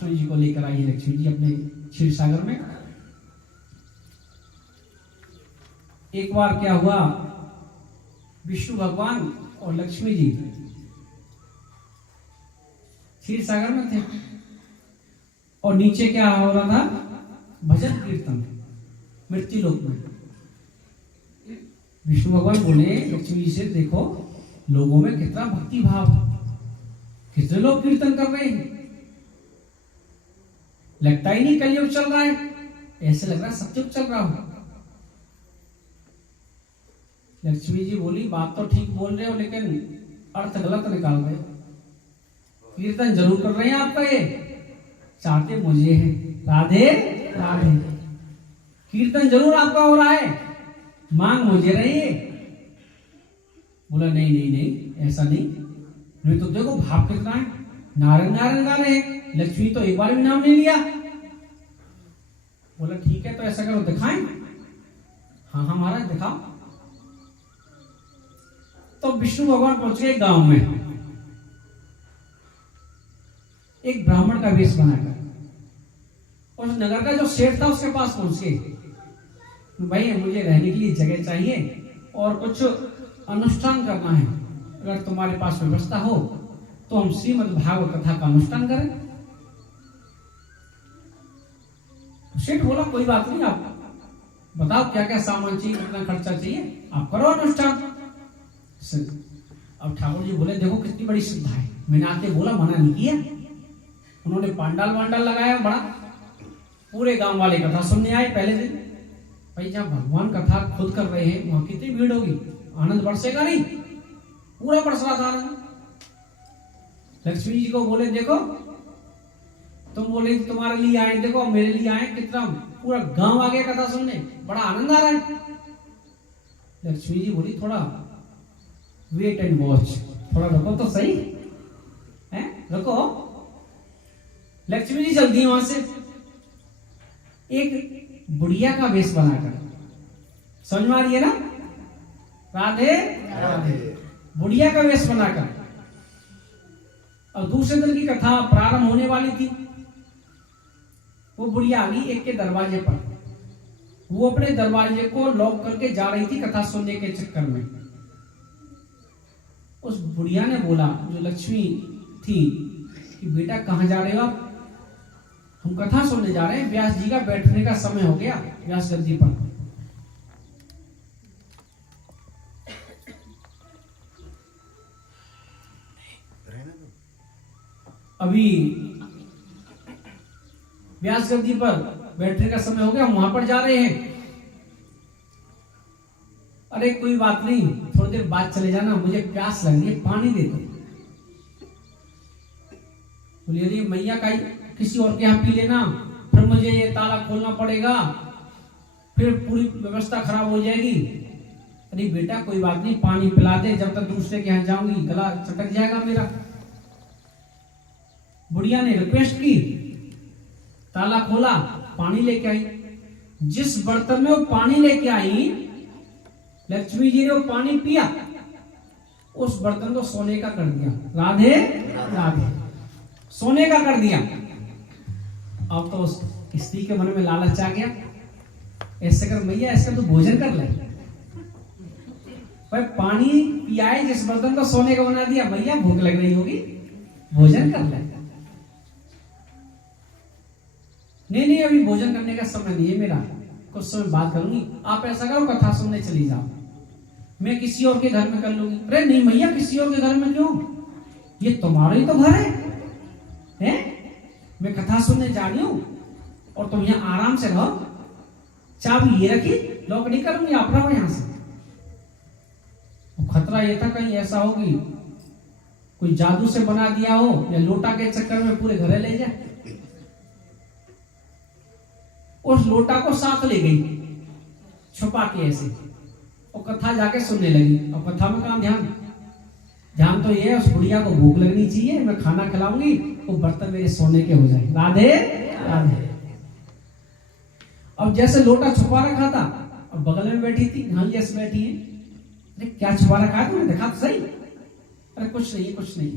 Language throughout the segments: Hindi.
कृष्ण जी को लेकर आई लक्ष्मी जी अपने क्षीर सागर में। एक बार क्या हुआ, विष्णु भगवान और लक्ष्मी जी क्षीर सागर में थे और नीचे क्या हो रहा था, भजन कीर्तन मृत्यु लोक में। विष्णु भगवान बोले लक्ष्मी जी से, देखो लोगों में कितना भक्ति भाव, कितने लोग कीर्तन कर रहे हैं, लगता ही नहीं कलयुग चल रहा है, ऐसे लग रहा है सत्युग चल रहा हो। लक्ष्मी जी बोली, बात तो ठीक बोल रहे हो लेकिन अर्थ गलत निकाल रहे हो। कीर्तन जरूर कर रहे हैं आपका, ये चाहते मुझे है, राधे राधे, कीर्तन जरूर आपका हो रहा है, मांग मुझे रही है। बोला नहीं नहीं नहीं, ऐसा नहीं तो देखो भाव कितना है, नारायण नारायण गा रहे हैं, लक्ष्मी तो एक बार भी नाम नहीं लिया। बोला ठीक है, तो ऐसा करो दिखाएं। हाँ हाँ महाराज दिखाओ। तो विष्णु भगवान पहुंच गए गांव में, एक ब्राह्मण का वेश बनाकर उस नगर का जो सेठ था उसके पास पहुंच गए, भाई मुझे रहने के लिए जगह चाहिए और कुछ अनुष्ठान करना है, अगर तुम्हारे पास व्यवस्था हो तो हम श्रीमद् भागवत कथा का अनुष्ठान करें। सेठ बोला कोई बात नहीं, आप बताओ क्या क्या सामान चाहिए, कितना खर्चा चाहिए, आप करो अनुष्ठान। अब ठाकुर जी बोले देखो कितनी बड़ी श्रद्धा है, मैंने आके बोला मना नहीं किया। उन्होंने पांडाल वांडाल लगाया बड़ा, पूरे गांव वाले कथा सुनने आए पहले दिन। भाई जब भगवान कथा खुद कर रहे हैं वहां कितनी भीड़ होगी, आनंद बरसेगा नहीं, पूरा बरस रहा था आनंद। लक्ष्मी जी को बोले देखो तुम बोले तुम्हारे लिए आए, देखो मेरे लिए आए, कितना पूरा गांव आ गया कथा सुनने, बड़ा आनंद आ रहा है। लक्ष्मी जी बोली थोड़ा वेट एंड वॉच, थोड़ा रुको तो सही है, रुको। लक्ष्मी जी चलती है वहां से, एक बुढ़िया का वेश बनाकर, समझ में आ रही है ना, राधे राधे, बुढ़िया का वेश बनाकर। और दूसरे दिन की कथा प्रारंभ होने वाली थी, वो बुढ़िया आ गई एक के दरवाजे पर, वो अपने दरवाजे को लॉक करके जा रही थी कथा सुनने के चक्कर में। उस बुढ़िया ने बोला, जो लक्ष्मी थी, कि बेटा कहां जा रहे हो आप? हम कथा सुनने जा रहे हैं, व्यास जी का बैठने का समय हो गया व्यास गद्दी पर। अभी व्यास गद्दी पर बैठने का समय हो गया, हम वहां पर जा रहे हैं। अरे कोई बात नहीं, थोड़ी देर बाद चले जाना, मुझे प्यास लग रही है, पानी दे दो। बोलिए अरे मैया का किसी और के यहाँ पी लेना, फिर मुझे ये ताला खोलना पड़ेगा, फिर पूरी व्यवस्था खराब हो जाएगी। अरे बेटा कोई बात नहीं, पानी पिला दे, जब तक दूसरे के यहाँ जाऊंगी गला चटक जाएगा मेरा। बुढ़िया ने रिक्वेस्ट की, ताला खोला, पानी लेके आई। जिस बर्तन में वो पानी लेके आई, लक्ष्मी जी ने वो पानी पिया, उस बर्तन को सोने का कर दिया। राधे राधे, सोने का कर दिया। अब तो उस स्त्री के मन में लालच आ गया, ऐसे कर मैया, ऐसे तो भोजन कर ले। भाई पानी पियाए, जिस बर्तन को सोने का बना दिया, मैया भूख लग रही होगी, भोजन कर ले। नहीं नहीं अभी भोजन करने का समय नहीं है मेरा, कुछ समय बात करूंगी, आप ऐसा करो कथा सुनने चली जाओ, मैं किसी और के घर में कर लूंगी। अरे नहीं मैया, किसी और के घर में क्यों, ये तुम्हारा ही तो घर है? मैं कथा सुनने जा रही हूं और तुम यहाँ आराम से रहो, चाबी ये रखी, लॉक नहीं करूंगी, आप रहो यहां से। खतरा ये था कहीं ऐसा हो कि कोई जादू से बना दिया हो, या लोटा के चक्कर में पूरे घर ले जाए। उस लोटा को साथ ले गई छुपा के ऐसे, और कथा जाके सुनने लगी। और कथा में कहा ध्यान, ध्यान तो ये है उस बुढ़िया को भूख लगनी चाहिए, मैं खाना खिलाऊंगी, वो बर्तन मेरे सोने के हो जाए। राधे राधे। अब जैसे लोटा छुपा रखा था, अब बगल में बैठी थी, हाँ जैसे बैठी है, अरे क्या छुपा रखा है तुमने, दिखा तो सही। अरे कुछ नहीं कुछ नहीं।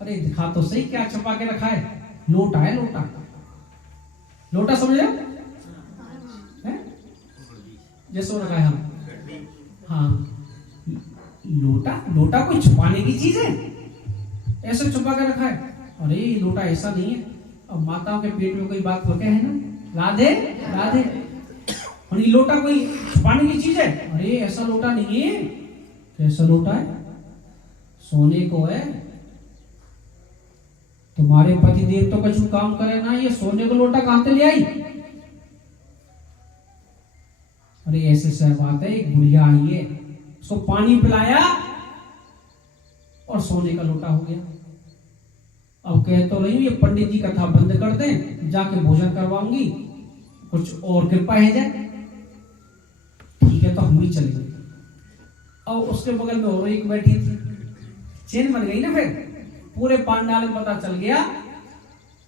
अरे दिखा तो सही क्या छुपा के रखा है, लोटा है लोटा। लोटा समझ रहे हो? जैसे रखा है हम, हाँ लोटा, लोटा कोई छुपाने की चीज है? ऐसे छुपा के रखा है? अरे लोटा ऐसा नहीं है। अब माताओं के पेट में कोई बात होते है ना, राधे राधे, और ये लोटा कोई छुपाने की चीज है? अरे ऐसा लोटा नहीं है। कैसा लोटा है? सोने को है। तुम्हारे पति देव तो कुछ काम करे ना, ये सोने को लोटा कहां से ले आई? अरे ऐसे सह बात है, एक बुढ़िया आई है, उसको पानी पिलाया और सोने का लोटा हो गया। अब कह तो रही हूं ये पंडित जी कथा बंद कर दें, जाके भोजन करवाऊंगी, कुछ और कृपा है जाए। ठीक है तो हम भी चले गए। और उसके बगल में और एक बैठी थी, चैन बन गई ना। फिर पूरे पांडाल में पता चल गया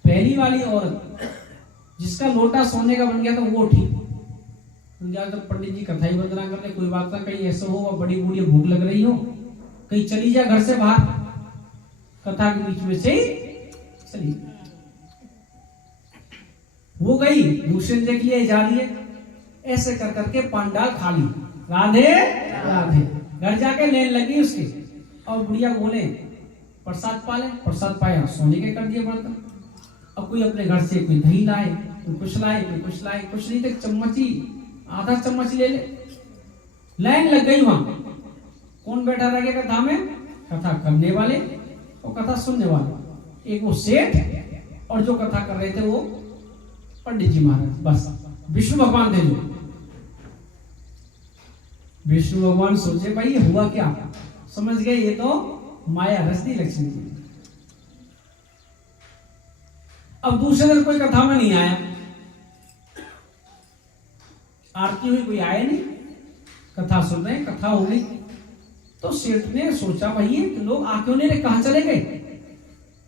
पहली वाली औरत जिसका लोटा सोने का बन गया था वो ठीक। तो पंडित जी कथा ही बंद ना कर ले, कोई बात ना, कहीं ऐसा हो बड़ी बूढ़ी भूख लग रही हो, कहीं चली जा घर से बाहर, कथा के बीच में से चली। वो गई, दूसरे देख लिए जा रही है, ऐसे कर करके पांडाल खाली। राधे राधे, घर जाके लेने लगी उसके। और बुढ़िया बोले प्रसाद पाले, प्रसाद पाया, सोने के कर दिए बर्तन। अब कोई अपने घर से कोई दही लाए, कोई कुछ लाए, कोई कुछ लाए, कुछ नहीं तो चम्मच ही, आधा चम्मच ले ले। लाइन लग गई वहां। कौन बैठा रह गया कथा में? कथा करने वाले और कथा सुनने वाले। एक वो सेठ और जो कथा कर रहे थे वो पंडित जी महाराज। बस विष्णु भगवान थे जो। विष्णु भगवान सोचे भाई ये हुआ क्या, समझ गए ये तो माया रसदी लक्ष्मी जी। अब दूसरे दिन कोई कथा में नहीं आया, आरती हुई, कोई आया नहीं, कथा सुन रहे, कथा हो गई। तो सेठ ने सोचा भाई ये लोग आके नहीं रहे, कहां चले गए?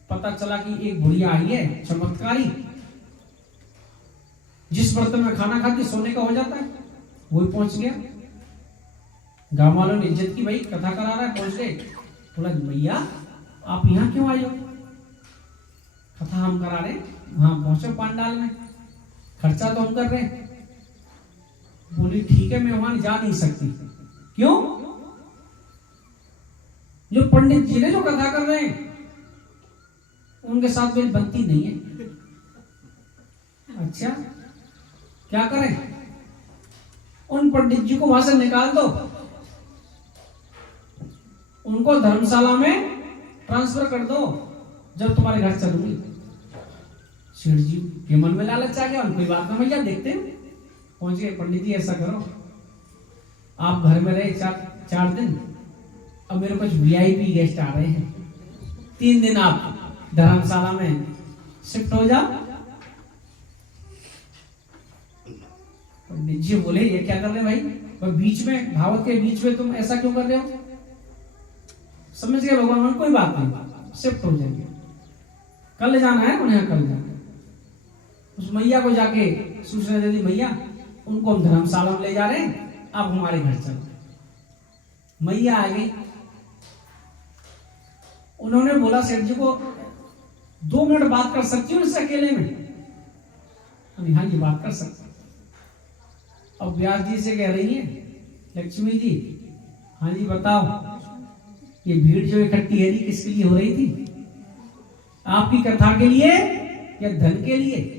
पता चला कि एक बुढ़िया आई है चमत्कारी, जिस बर्तन में खाना खाती सोने का हो जाता है, वही पहुंच गया। गांव वालों ने इज्जत की, भाई कथा करा रहा है, पहुंच गए। बोला भैया आप यहाँ क्यों आए हो? कथा हम करा रहे, वहां पहुंचो पांडाल में, खर्चा तो हम कर रहे हैं। बोली ठीक है, मैं वहां जा नहीं सकती। क्यों? जो पंडित जी ने जो कथा कर रहे हैं उनके साथ मेरी बनती नहीं है। अच्छा क्या करें? उन पंडित जी को वहां से निकाल दो, उनको धर्मशाला में ट्रांसफर कर दो, जब तुम्हारे घर चलूंगी। सेठ जी के मन में लालच आ गया, कोई बात ना भैया देखते हैं। पहुंच गए। पंडित जी ऐसा करो, आप घर में रहे चार दिन, अब मेरे कुछ वीआईपी गेस्ट आ रहे हैं, 3 दिन आप धर्मशाला में शिफ्ट हो जाओ। पंडित जी बोले ये क्या कर रहे भाई, बीच में भावत के बीच में तुम ऐसा क्यों कर रहे हो? समझ गए भगवान, कोई बात नहीं, शिफ्ट हो जाएंगे। कल जाना है उन्हें, कल जाना। उस मैया को जाके सूचना दे दी, मैया उनको हम धर्मशाला में ले जा रहे हैं, आप हमारे घर चलो। मैया आ गई। उन्होंने बोला सेठ जी को 2 मिनट बात कर सकती हूँ इससे अकेले में? हाँ ये बात कर सकते। अब व्यास जी से कह रही है लक्ष्मी जी, हाँ जी बताओ, ये भीड़ जो इकट्ठी है किसके लिए हो रही थी? आपकी कथा के लिए या धन के लिए?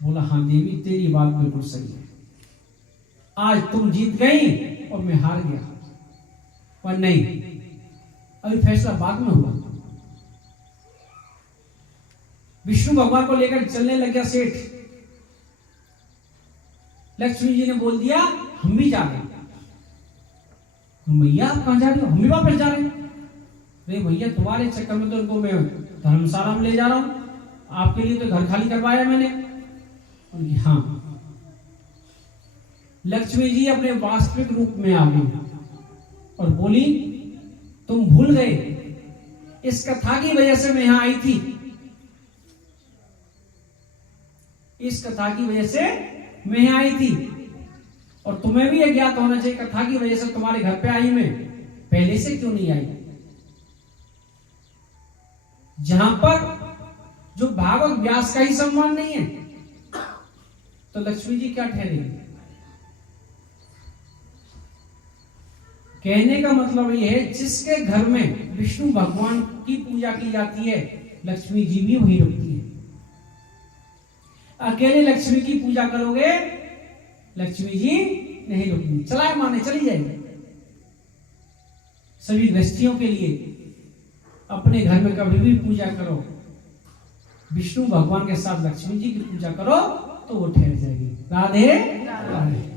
बोला हाँ देवी तेरी बात बिल्कुल सही है, आज तुम जीत गई और मैं हार गया। पर नहीं, अभी फैसला बाद में हुआ। विष्णु भगवान को लेकर चलने लग गया सेठ। लक्ष्मी जी ने बोल दिया हम भी जा रहे हैं। भैया आप कहां जा रहे हो? हम भी वापस जा रहे हैं। अरे भैया तुम्हारे चक्कर में तो उनको मैं धर्मशाला में ले जा रहा हूं, आपके लिए तो घर खाली करवाया मैंने। हाँ, लक्ष्मी जी अपने वास्तविक रूप में आ गई और बोली तुम भूल गए, इस कथा की वजह से मैं यहां आई थी, इस कथा की वजह से मैं यहां आई थी। और तुम्हें भी यह ज्ञात होना चाहिए कथा की वजह से तुम्हारे घर पे आई मैं, पहले से क्यों नहीं आई? जहां पर जो भागवत व्यास का ही सम्मान नहीं है तो लक्ष्मी जी क्या ठहरेगी? कहने का मतलब ये है, जिसके घर में विष्णु भगवान की पूजा की जाती है लक्ष्मी जी भी वहीं रुकती है। अकेले लक्ष्मी की पूजा करोगे लक्ष्मी जी नहीं रुकेंगी, चलाए माने चली जाएगी। सभी गृहस्थियों के लिए अपने घर में कभी भी पूजा करो, विष्णु भगवान के साथ लक्ष्मी जी की पूजा करो तो वो ठहर जाएगी। राधे राधे।